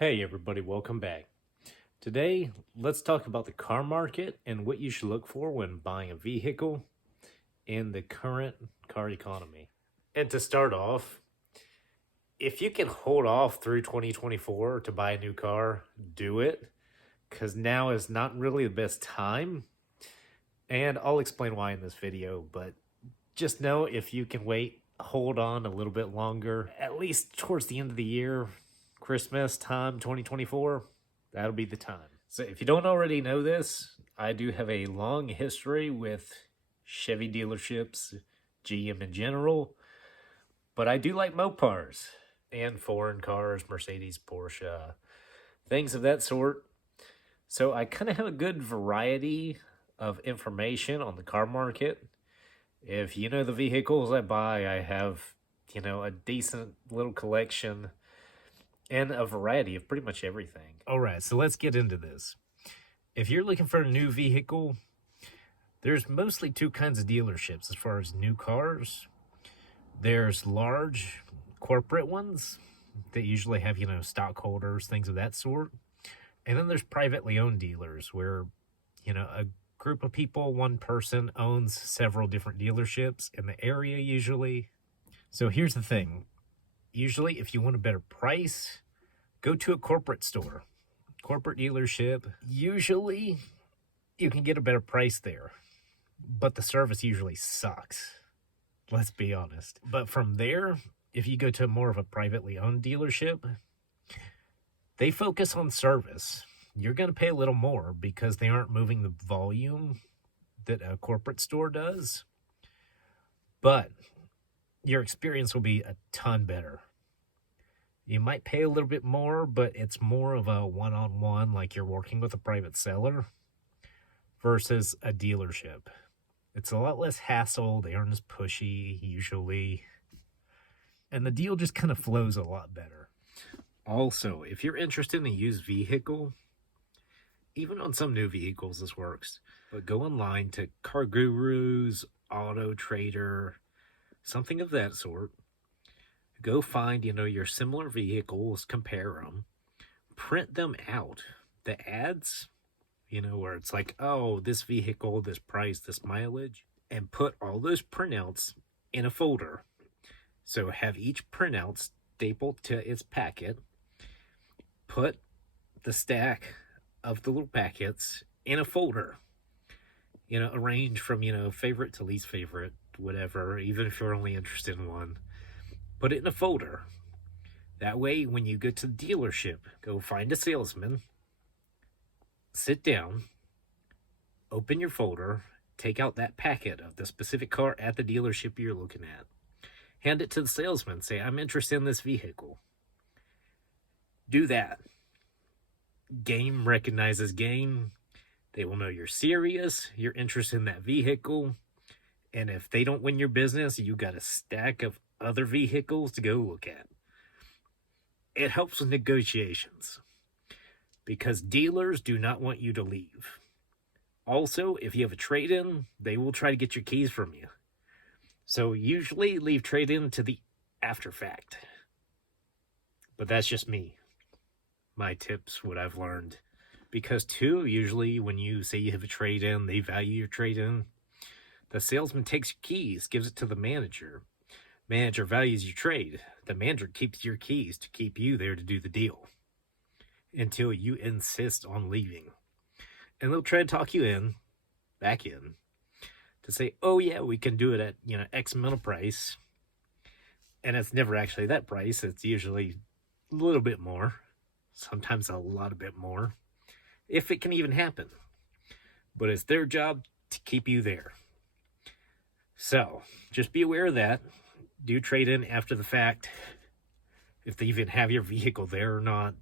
Hey everybody, welcome back. Today, let's talk about the car market and what you should look for when buying a vehicle in the current car economy. And to start off, if you can hold off through 2024 to buy a new car, do it, because now is not really the best time. And I'll explain why in this video, but just know if you can wait, hold on a little bit longer, at least towards the end of the year, Christmas time 2024, that'll be the time. So if you don't already know this, I do have a long history with Chevy dealerships, GM in general, but I do like Mopars and foreign cars, Mercedes, Porsche, things of that sort. So I kind of have a good variety of information on the car market. If you know the vehicles I buy, I have, a decent little collection and a variety of pretty much everything. All right, so let's get into this. If you're looking for a new vehicle, there's mostly two kinds of dealerships as far as new cars. There's large corporate ones that usually have, stockholders, things of that sort. And then there's privately owned dealers where, a group of people, one person owns several different dealerships in the area usually. So here's the thing. Usually, if you want a better price, go to a corporate store, corporate dealership. Usually, you can get a better price there, but the service usually sucks. Let's be honest. But from there, if you go to more of a privately owned dealership, they focus on service. You're going to pay a little more because they aren't moving the volume that a corporate store does, but your experience will be a ton better. You might pay a little bit more, but it's more of a one-on-one, like you're working with a private seller versus a dealership. It's a lot less hassle. They aren't as pushy usually. And the deal just kind of flows a lot better. Also, if you're interested in a used vehicle, even on some new vehicles this works, but go online to Car Gurus, Auto Trader, something of that sort. Go find, your similar vehicles, compare them, print them out. The ads, where it's like, oh, this vehicle, this price, this mileage, and put all those printouts in a folder. So have each printout stapled to its packet. Put the stack of the little packets in a folder. Arrange from, favorite to least favorite, whatever, even if you're only interested in one. Put it in a folder. That way, when you go to the dealership, go find a salesman, sit down, open your folder, take out that packet of the specific car at the dealership you're looking at. Hand it to the salesman. Say, I'm interested in this vehicle. Do that. Game recognizes game. They will know you're serious, you're interested in that vehicle. And if they don't win your business, you got a stack of other vehicles to go look at. It helps with negotiations because dealers do not want you to leave. Also, if you have a trade-in, they will try to get your keys from you. So usually leave trade-in to the after fact. But that's just me. My tips, what I've learned. Because too, usually when you say you have a trade-in, they value your trade-in. The salesman takes your keys, gives it to the manager. Manager values your trade. The manager keeps your keys to keep you there to do the deal until you insist on leaving. And they'll try to talk you back in, to say, oh yeah, we can do it at, X amount of price. And it's never actually that price. It's usually a little bit more, sometimes a lot a bit more, if it can even happen. But it's their job to keep you there. So just be aware of that. Do trade in after the fact. If they even have your vehicle there or not,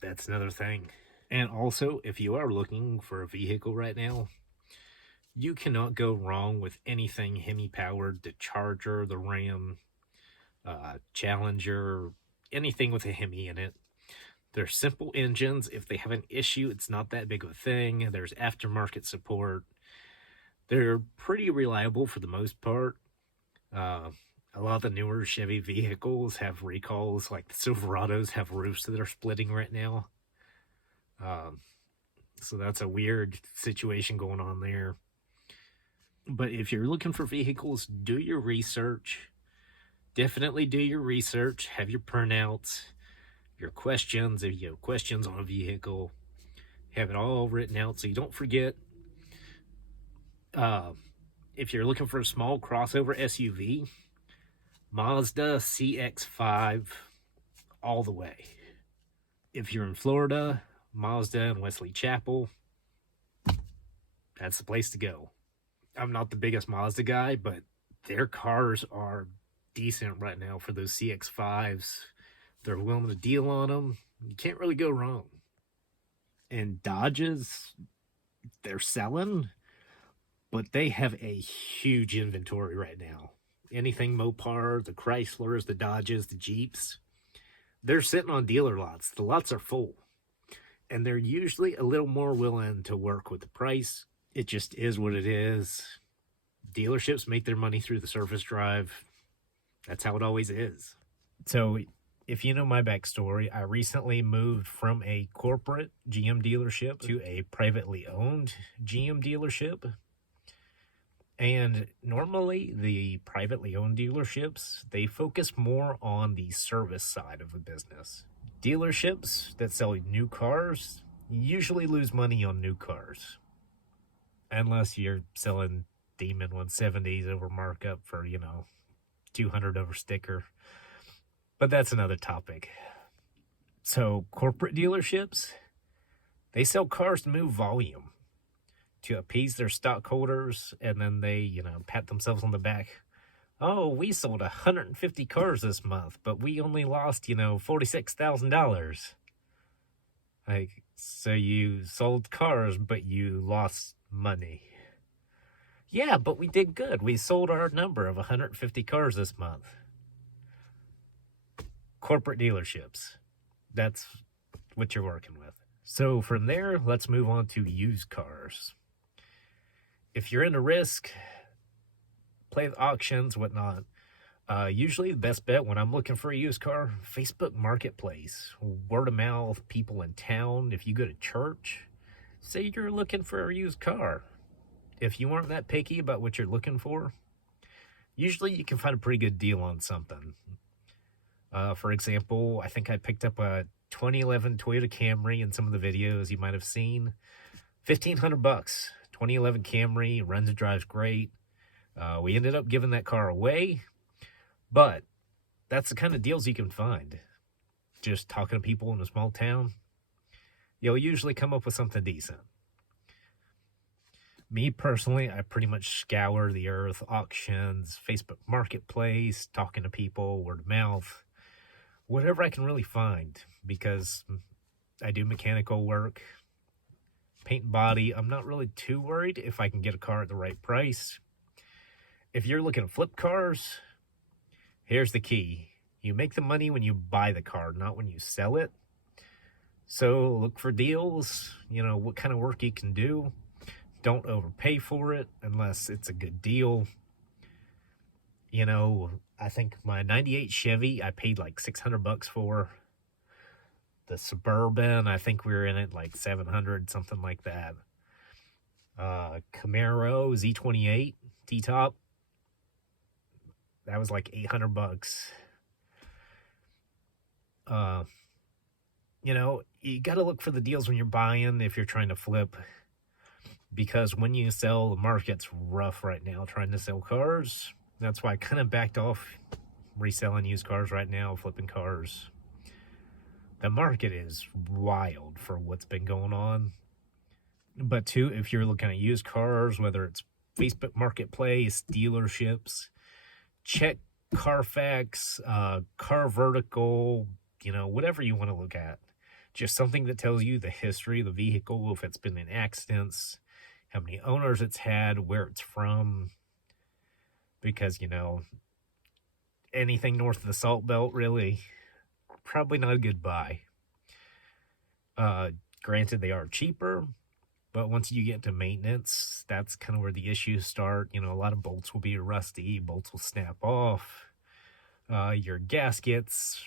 that's another thing. And also, if you are looking for a vehicle right now, you cannot go wrong with anything Hemi powered. The Charger, the Ram, Challenger, anything with a Hemi in it. They're simple engines. If they have an issue, it's not that big of a thing. There's aftermarket support. They're pretty reliable for the most part. A A lot of the newer Chevy vehicles have recalls, like the Silverados have roofs that are splitting right now. Um, so that's a weird situation going on there. But if you're looking for vehicles, do your research. Definitely do your research. Have your printouts, your questions. If you have questions on a vehicle, have it all written out so you don't forget. If you're looking for a small crossover SUV, Mazda CX-5 all the way. If you're in Florida, Mazda and Wesley Chapel, that's the place to go. I'm not the biggest Mazda guy, but their cars are decent right now for those CX-5s. They're willing to deal on them. You can't really go wrong. And Dodges, they're selling, but they have a huge inventory right now. Anything Mopar, the Chryslers, the Dodges, the Jeeps, they're sitting on dealer lots. The lots are full. And they're usually a little more willing to work with the price. It just is what it is. Dealerships make their money through the service drive. That's how it always is. So if you know my backstory, I recently moved from a corporate GM dealership to a privately owned GM dealership. And normally the privately owned dealerships, they focus more on the service side of the business. Dealerships that sell new cars usually lose money on new cars. Unless you're selling Demon 170s over markup for, $200 over sticker. But that's another topic. So corporate dealerships, they sell cars to move volume, to appease their stockholders, and then they, pat themselves on the back. Oh, we sold 150 cars this month, but we only lost, $46,000. Like, so you sold cars, but you lost money. Yeah, but we did good. We sold our number of 150 cars this month. Corporate dealerships, that's what you're working with. So from there, let's move on to used cars. If you're into risk, play the auctions, whatnot. Usually the best bet when I'm looking for a used car, Facebook Marketplace, word of mouth, people in town. If you go to church, say you're looking for a used car. If you aren't that picky about what you're looking for, usually you can find a pretty good deal on something. For example, I think I picked up a 2011 Toyota Camry in some of the videos you might have seen. $1,500. 2011 Camry, runs and drives great. We ended up giving that car away, but that's the kind of deals you can find. Just talking to people in a small town, you'll usually come up with something decent. Me personally, I pretty much scour the earth, auctions, Facebook Marketplace, talking to people, word of mouth, whatever I can really find, because I do mechanical work, paint and body. I'm not really too worried if I can get a car at the right price. If you're looking to flip cars, here's the key. You make the money when you buy the car, not when you sell it. So look for deals, what kind of work you can do. Don't overpay for it unless it's a good deal. I think my 98 Chevy, I paid like $600 for. The Suburban, I think we were in it like 700, something like that. Camaro Z28 T-top, that was like $800. You got to look for the deals when you're buying if you're trying to flip, because when you sell, the market's rough right now trying to sell cars. That's why I kind of backed off reselling used cars right now, flipping cars. The market is wild for what's been going on. But too, if you're looking at used cars, whether it's Facebook Marketplace, dealerships, check Carfax, Car Vertical, whatever you want to look at. Just something that tells you the history of the vehicle, if it's been in accidents, how many owners it's had, where it's from. Because, anything north of the Salt Belt, really, probably not a good buy. Granted, they are cheaper, but once you get to maintenance, that's kind of where the issues start. A lot of bolts will be rusty, bolts will snap off. your gaskets,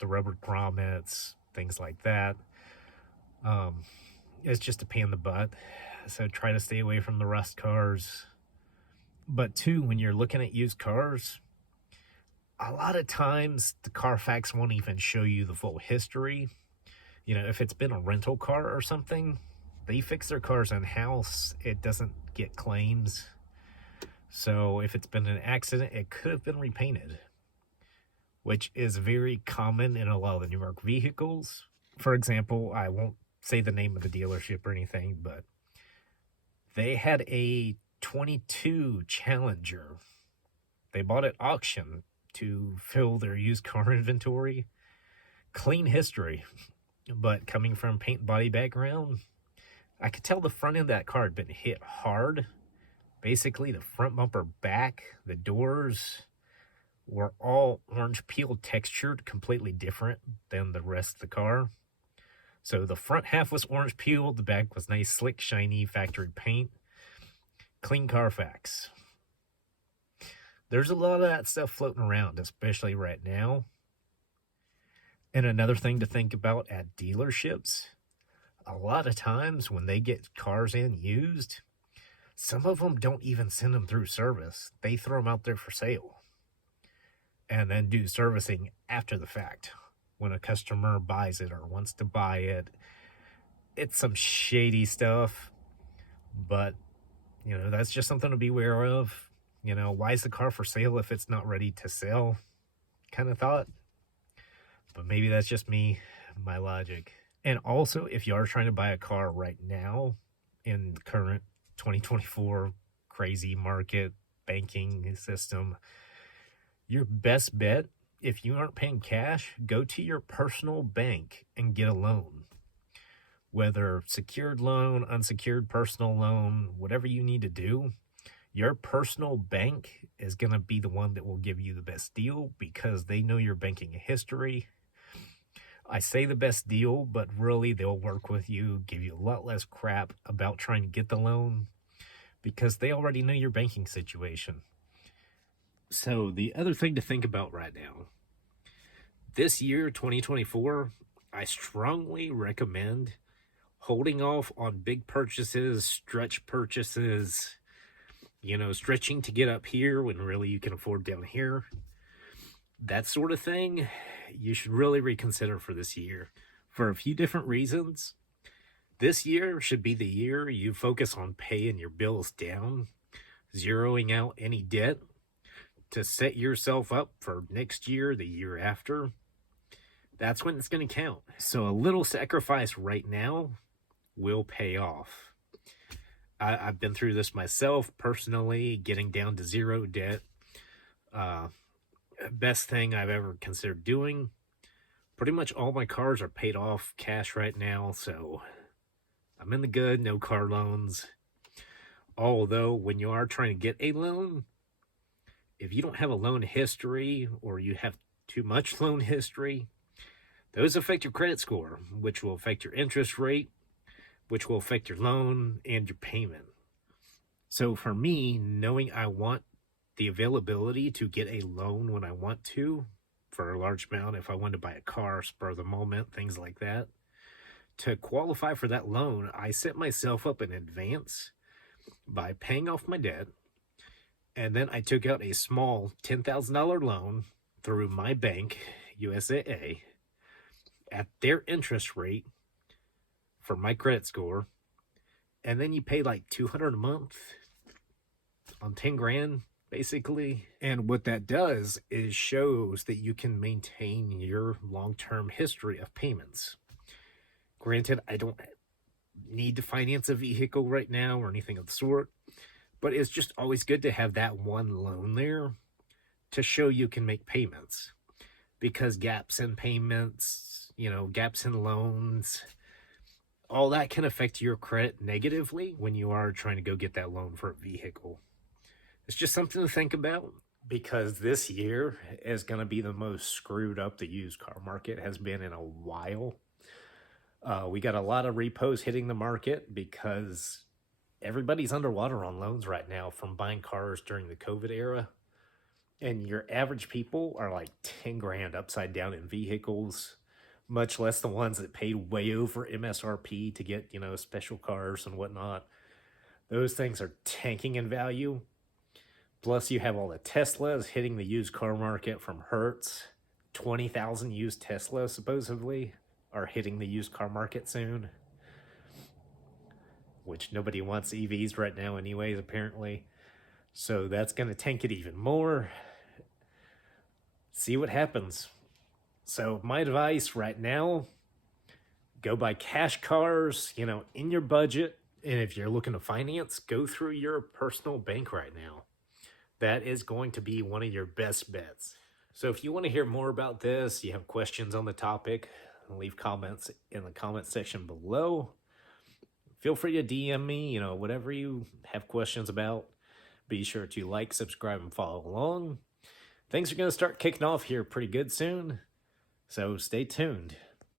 the rubber grommets, things like that. Um, it's just a pain in the butt. So try to stay away from the rust cars. But two, when you're looking at used cars, a lot of times the Carfax won't even show you the full history. You know, if it's been a rental car or something, they fix their cars in-house. It doesn't get claims. So if it's been an accident, it could have been repainted, which is very common in a lot of the newer vehicles. For example, I won't say the name of the dealership or anything, but they had a 22 Challenger. They bought at auction to fill their used car inventory. Clean history, but coming from paint body background, I could tell the front end of that car had been hit hard. Basically, the front bumper back, the doors were all orange peel textured, completely different than the rest of the car. So the front half was orange peeled, the back was nice, slick, shiny factory paint. Clean Carfax. There's a lot of that stuff floating around, especially right now. And another thing to think about at dealerships, a lot of times when they get cars in used, some of them don't even send them through service. They throw them out there for sale and then do servicing after the fact when a customer buys it or wants to buy it. It's some shady stuff, but you know, that's just something to be aware of. You know, why is the car for sale if it's not ready to sell? Kind of thought. But maybe that's just me, my logic. And also, if you are trying to buy a car right now in the current 2024 crazy market banking system, your best bet, if you aren't paying cash, go to your personal bank and get a loan. Whether secured loan, unsecured personal loan, whatever you need to do, your personal bank is going to be the one that will give you the best deal because they know your banking history. I say the best deal, but really they'll work with you, give you a lot less crap about trying to get the loan because they already know your banking situation. So the other thing to think about right now, this year, 2024, I strongly recommend holding off on big purchases, stretch purchases, you know, stretching to get up here when really you can afford down here. That sort of thing, you should really reconsider for this year. For a few different reasons. This year should be the year you focus on paying your bills down, zeroing out any debt to set yourself up for next year, the year after. That's when it's going to count. So a little sacrifice right now will pay off. I've been through this myself personally, getting down to zero debt. Best thing I've ever considered doing. Pretty much all my cars are paid off cash right now, so I'm in the good, no car loans. Although when you are trying to get a loan, if you don't have a loan history or you have too much loan history, those affect your credit score, which will affect your interest rate, which will affect your loan and your payment. So for me, knowing I want the availability to get a loan when I want to, for a large amount, if I want to buy a car, spur of the moment, things like that, to qualify for that loan, I set myself up in advance by paying off my debt, and then I took out a small $10,000 loan through my bank, USAA, at their interest rate for my credit score, and then you pay like $200 a month on 10 grand basically. And what that does is shows that you can maintain your long-term history of payments. Granted, I don't need to finance a vehicle right now or anything of the sort, but it's just always good to have that one loan there to show you can make payments, because gaps in payments, you know, gaps in loans, all that can affect your credit negatively when you are trying to go get that loan for a vehicle. It's just something to think about, because this year is going to be the most screwed up the used car market has been in a while. We got a lot of repos hitting the market because everybody's underwater on loans right now from buying cars during the COVID era. And your average people are like 10 grand upside down in vehicles, much less the ones that paid way over MSRP to get, special cars and whatnot. Those things are tanking in value. Plus, you have all the Teslas hitting the used car market from Hertz. 20,000 used Teslas supposedly are hitting the used car market soon, which nobody wants EVs right now anyways, apparently. So that's going to tank it even more. See what happens. So my advice right now, go buy cash cars, in your budget. And if you're looking to finance, go through your personal bank right now. That is going to be one of your best bets. So if you want to hear more about this, you have questions on the topic, leave comments in the comment section below. Feel free to DM me, whatever you have questions about. Be sure to like, subscribe, and follow along. Things are going to start kicking off here pretty good soon, so stay tuned.